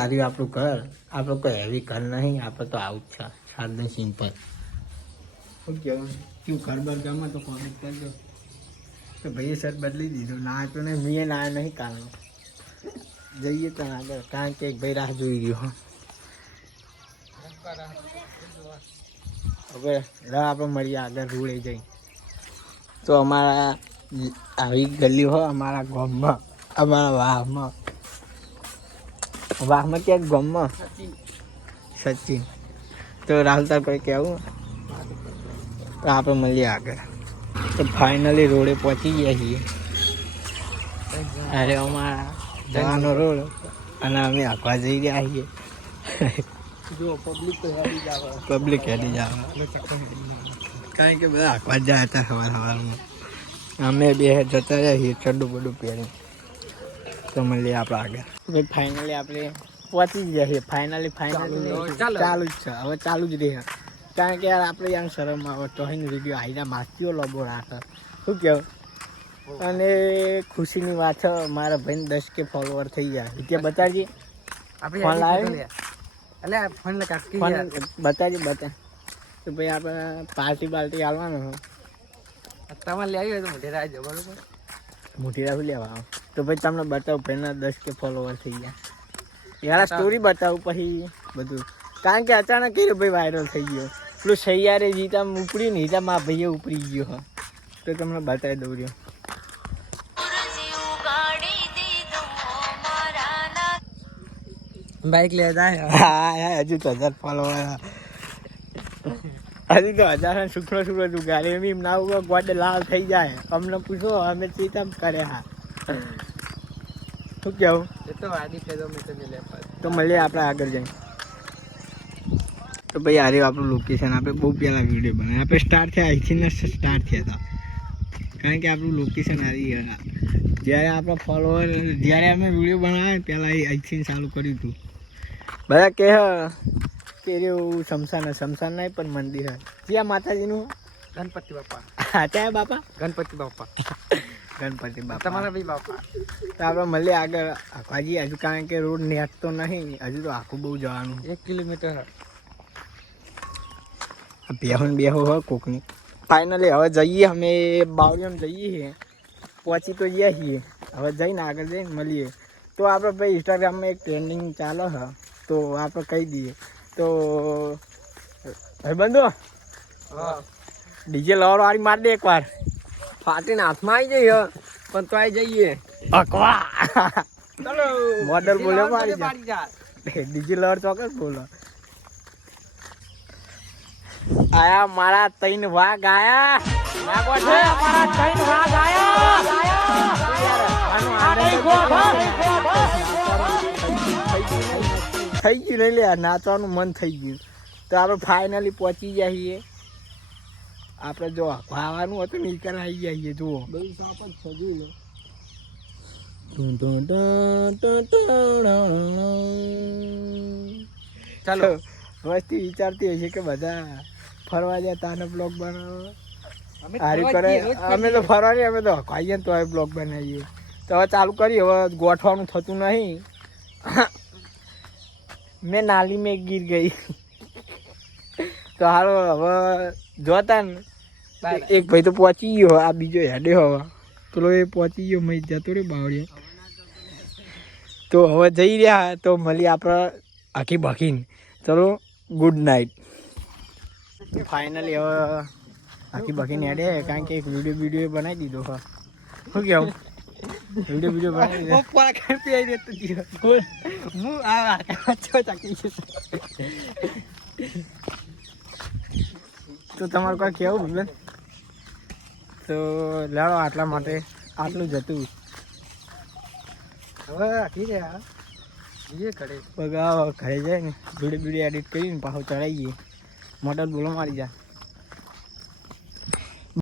આવ્યું આપણું ઘર. આપણે કોઈ હેવી ઘર નહીં, આપણે તો આવું જ છે સાદું સિમ્પલ. શું કહેવું શું ઘર બર ગમે તો કોમેન્ટ કરજો. તો ભાઈએ શર્ટ બદલી દીધો. ના તો નહીં, મેં ના નહીં કારણો જઈએ તો આગળ, કારણ કે એક ભાઈ રાહ જોઈ રહ્યો. હવે આપણે મળીએ આગળ રોડે જઈ. તો અમારા આવી ગલી હોય અમારા ગામમાં, અમારા વાહમાં ક્યાંક ગામમાં સચિન. તો રાહુલ તાર કોઈ કહેવું તો આપણે મળીએ આગળ. તો ફાઇનલી રોડે પહોંચી ગયા છીએ. અરે અમારા જવાનો રોડ અને અમે આખવા જઈ રહ્યા છીએ. જો પબ્લિક હેડી જાવ કારણ કે બધા આખવા જ જાય હતા સવારમાં. અમે બે જતા રહ્યા છીએ ચડ્ડું બડું પહેરી. તો મળીએ આપણે આગળ. ભાઈ ફાઇનલી આપણે પહોંચી જ ગયા છીએ. ફાઇનલી ચાલુ જ છે, હવે ચાલુ જ રહે. કારણ કે યાર આપણે યાર શરમ આવે તો વિડીયો આવીને માસ્તીઓ લોબો રાખે. શું કહેવું? અને ખુશીની વાત છે, મારા ભાઈને 10K ફોલોવર થઈ ગયા. ત્યાં બતાવજે ફોન લાવે ફોન બતાવજે બતા. તો ભાઈ આપણે પાર્ટી આવવાનું હોય તમારે લેવી હોય તો મોટેરા આવજો બરોબર. મોટેરા શું લેવા આવો તો ભાઈ તમને બતાવું ભાઈના 10K ફોલોવર થઈ ગયા. યાર સ્ટોરી બતાવું પછી બધું. કારણ કે અચાનક એ ભાઈ વાયરલ થઈ ગયો. પેલું સૈયારે જીતા ઉપડી ને જીતા મારા ભાઈએ ઉપડી ગયો હોય તો તમને બતાવી દઉં રહ્યો. બાઈક લેતા હા હજુ તો 1000 ફોલોવર. હજી તો 1000 શુક્ર તું ગાડી એમ ના હોય ગોડે લાલ થઈ જાય. અમને પૂછો અમે ચીતા કરે. હા શું કેવું? એ તો વાડી ફેરો મેં તો મળીએ આપણે આગળ જઈએ. તો ભાઈ આરે આપણું લોકેશન આપણે બહુ પહેલાં વિડીયો બનાવ્યા. આપણે સ્ટાર્ટ થયા અહીંથી સ્ટાર્ટ થયા હતા. કારણ કે આપણું લોકેશન આવી જ્યારે આપણા ફોલોવર જ્યારે અમે વિડીયો બનાવ્યા પહેલાં અહીંથી ચાલુ કર્યું હતું. બધા કહે કે એવું શમશાન નહીં પણ મંદિર હોય. જ્યાં માતાજીનું ગણપતિ બાપા. હા ત્યાં બાપા ગણપતિ બાપા તમારા ભાઈ બાપા. તો આપણે મળીએ આગળ હજી હજુ કારણ કે રોડ નેટ તો નહીં હજુ તો આખું બહુ જવાનું 1 કિલોમીટર. બેહો હોય કોકની. ફાઇનલી હવે જઈએ અમે બાવળીમાં જઈએ છીએ. પહોંચી તો ગયા છીએ. હવે જઈને આગળ જઈને મળીએ. તો આપણે ભાઈ ઇન્સ્ટાગ્રામમાં એક ટ્રેન્ડિંગ ચાલે છે તો આપણે કહી દઈએ. તો ભાઈ બંધો ડીજે લવર વાળી મારી દે એકવાર. ફાટીને હાથમાં આવી જઈએ પણ તો આવી જઈએ. ચલો મોડલ બોલ્યો મારી જા. ડીજે લવર ચોક્કસ બોલો. આયા મારા 3 વાઘ આયા. થઈ ગયું નહીં લે નાચવાનું મન થઈ ગયું. તો આપણે ફાઇનલી પહોંચી ગયા છીએ. આપણે જો ખાવાનું હતું ને ઈકર આવી ગયા છીએ. જુઓ બધું સાપ જ છે. જોઈ લો ચાલો વસ્તી વિચારતી હશે કે બધા ફરવા જાય તાને બ્લોગ બનાવો હારી કરે. અમે તો ફરવા નહીં અમે તો ખાઈએ તો હવે બ્લોગ બનાવીએ. તો હવે ચાલુ કરીએ. હવે ગોઠવાનું થતું નહીં. મેં નાલી મેં ગીર ગઈ. તો હારો હવે જોતા ને એક ભાઈ તો પહોંચી ગયો. આ બીજો હેડે હવે પેલો એ પહોંચી ગયો મેં જતો રે બાવળીએ. તો હવે જઈ રહ્યા તો મળીએ આપણે આખી બાકીને. ચલો ગુડ નાઇટ. ફાઇનલી હવે આખી બાકીને હેડે કારણ કે એક વિડીયો બનાવી દીધો. હા શું કહેવું? વિડીયો બનાવી દીધો. હું આ તો તમારું કોઈ કહેવું બેન? તો લાડો આટલા માટે આટલું જ હતું. હવે આખી રહ્યા એ ઘરે ઘરે જાય ને વિડીયો એડિટ કરીને પાછું ચડાવીએ. મોટર બોલો મારી જા.